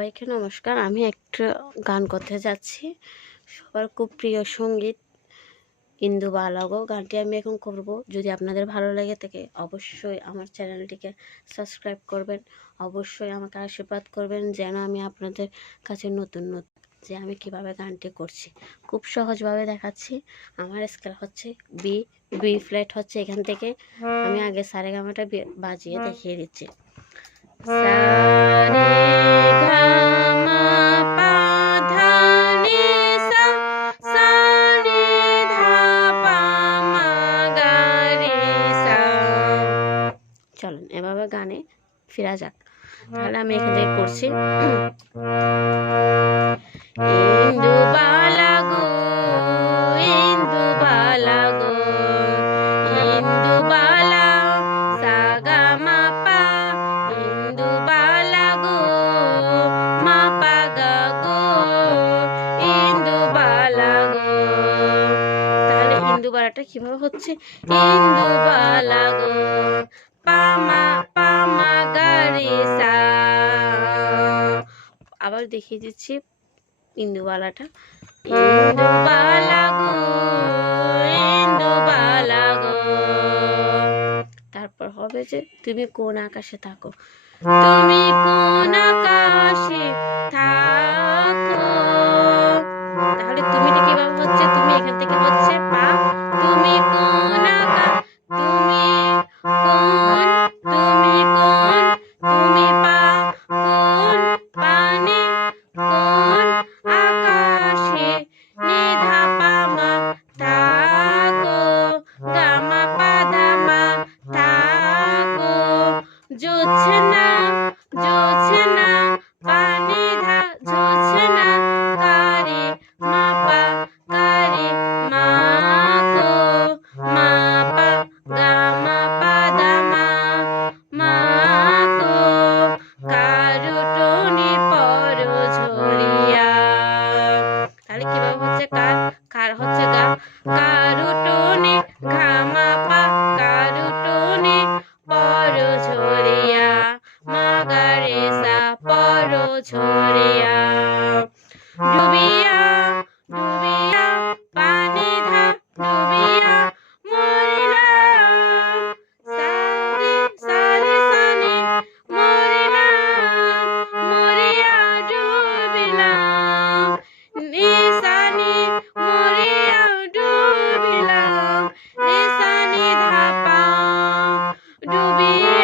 সবাইকে নমস্কার। আমি একটা গান করতে যাচ্ছি, সবার খুব প্রিয় সঙ্গীত ইন্দুবালা গো। গানটি আমি এখন করব। যদি আপনাদের ভালো লেগে থাকে অবশ্যই আমার চ্যানেলটিকে সাবস্ক্রাইব করবেন, অবশ্যই আমাকে আশীর্বাদ করবেন যেন আমি আপনাদের কাছে নতুন যে আমি কিভাবে গানটি করছি খুব সহজভাবে দেখাচ্ছি। আমার স্কেল হচ্ছে বি, বি ফ্ল্যাট হচ্ছে এখান থেকে। আমি আগে সারেগামাটা বাজিয়ে দেখিয়ে দিচ্ছি। চলুন এভাবে গানে ফিরা যাক। তাহলে আমি এখান থেকে করছি। ইন্দুবালা গো, ইন্দুবালা গো, ইন্দুবালা সাগা মা পা, ইন্দুবালা গো মা পা গা গো, ইন্দুবালা গো। তাহলে ইন্দুবালাটা কিভাবে হচ্ছে? ইন্দুবালা গো পামা পামা গারে সা। আবার দেখিয়ে দিচ্ছি ইন্দুবালাটা। ইন্দুবালা গো, ইন্দুবালা গো। তারপর হবে যে তুমি কোন আকাশে থাকো, তুমি কোন আকাশে থাকো। তাহলে তুমিটা কিভাবে হচ্ছে? তুমি এখান থেকে হচ্ছে পা, তুমি কোন আকাশ, তুমি কোন, তুমি কোন, তুমি পা কোন পানে কোন আকাশে নিধা পামা থাকো গামা পাধামা থাকো জোছনা জোছনা পানি ধা জোছনা কারে মাপা কারে মাকো মাপা গামা পাদামা মাকো কারুটনি পর ঝরিয়া। তাহলে কিভাবে হচ্ছে? কার, কার হচ্ছে গা, কারুটনি ঘামা পা কারুটনি পর ঝরিয়া মাগারে সা পর ঝরিয়া। ডুবিয়া ডুবিয়া পানি ধা ডুবিয়া মরিলাম সারে সারে সানি মরিলাম মরিয়া ডুবিলাম নিসানি মরিয়া ডুবিলাম নিসানি ধাপা ডুবিয়া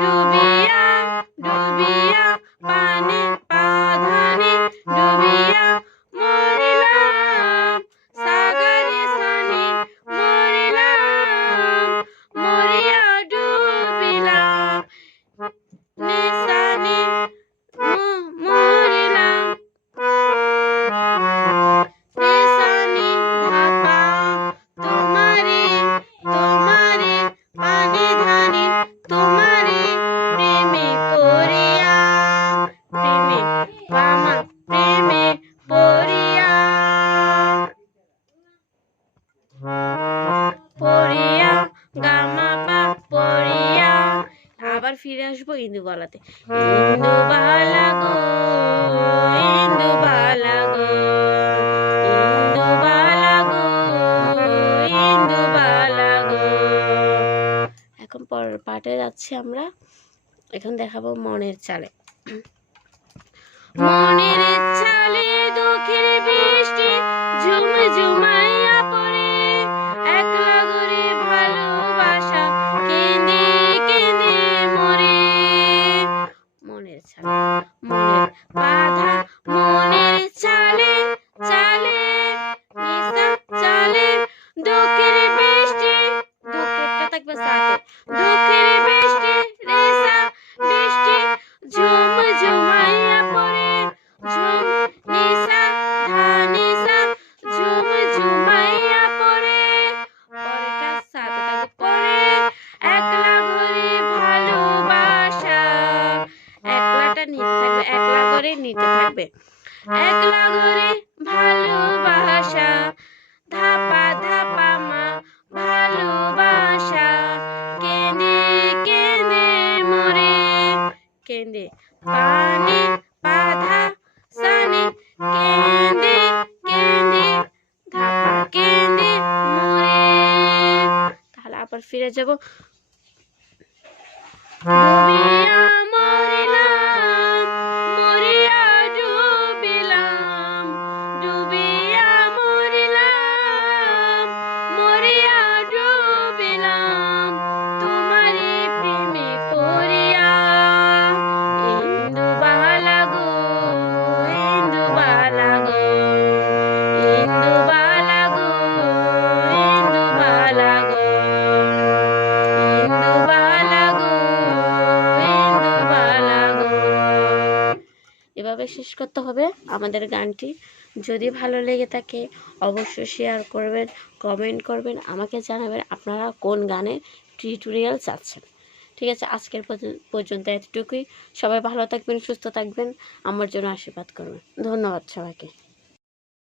ডুবিয়া ডুবিয়া পানি পাধানি ডুবিয়া মরিলাম সাগরে সানি মরিলাম মরিয়া ডুবিলাম নিসানি মরিলাম নিসানি ধাপা তোমারে তোমারে পানি ধানি তোমারে প্রেমে পড়িয়া প্রেমে পামা প্রেমে পড়িয়া পড়িয়া গামা পা পড়িয়া। আবার ফিরে আসবো ইন্দুবালাতে। ইন্দুবালা গো, ইন্দুবালা গো, ইন্দুবালা গো, ইন্দুবালা গো। এখন পরের পার্টে যাচ্ছি আমরা। এখন দেখাবো মনের চালে। মনের চালে দুঃখের বৃষ্টি ঝুম ঝুমাইয়া পড়ে, একলা করে ভালোবাসা কেঁদে কেঁদে মরে। মনের চালে, মনের বাধা মনের চালে চালে নিশা চালে দুঃখের বৃষ্টি, দুঃখেরটা থাকবে সাথে, দুঃখের বৃষ্টি রেসা বৃষ্টি ঝুম ঝুমাইয়া পড়ে ঝুম নিশা ধা নিশা ঝুম ঝুমাইয়া পড়ে। পরেটা সাথে থাকবে পড়ে একলা করে ভালোবাসা, একলাটা নিতে থাকবে, একলা করে নিতে থাকবে, একলা করে ভালোবাসা ধাপা ধাপা মা ভালোবাসা কেঁদে কেঁদে মরে কেঁদে পানি বাধা ফিরে যাব। ডুবিয়া মরিলাম, মরিয়া ডুবিলাম, ডুবিয়া মরিলাম, মরিয়া ডুবিলাম, তোমারি প্রেমে পড়িয়া। ইন্দু বালা গো, ইন্দু বালা গো, ইন্দু বালা গো, ইন্দু বালা গো, ইন্দু বালা গো, ইন্দু বালা গো। এভাবে শেষ করতে হবে আমাদের গানটি। যদি ভালো লেগে থাকে অবশ্যই শেয়ার করবেন, কমেন্ট করবেন, আমাকে জানাবেন আপনারা কোন গানের টিউটোরিয়াল চাচ্ছেন। ঠিক আছে, আজকের পর্যন্ত এতটুকুই। সবাই ভালো থাকবেন, সুস্থ থাকবেন, আমার জন্য আশীর্বাদ করবেন। ধন্যবাদ সবাইকে।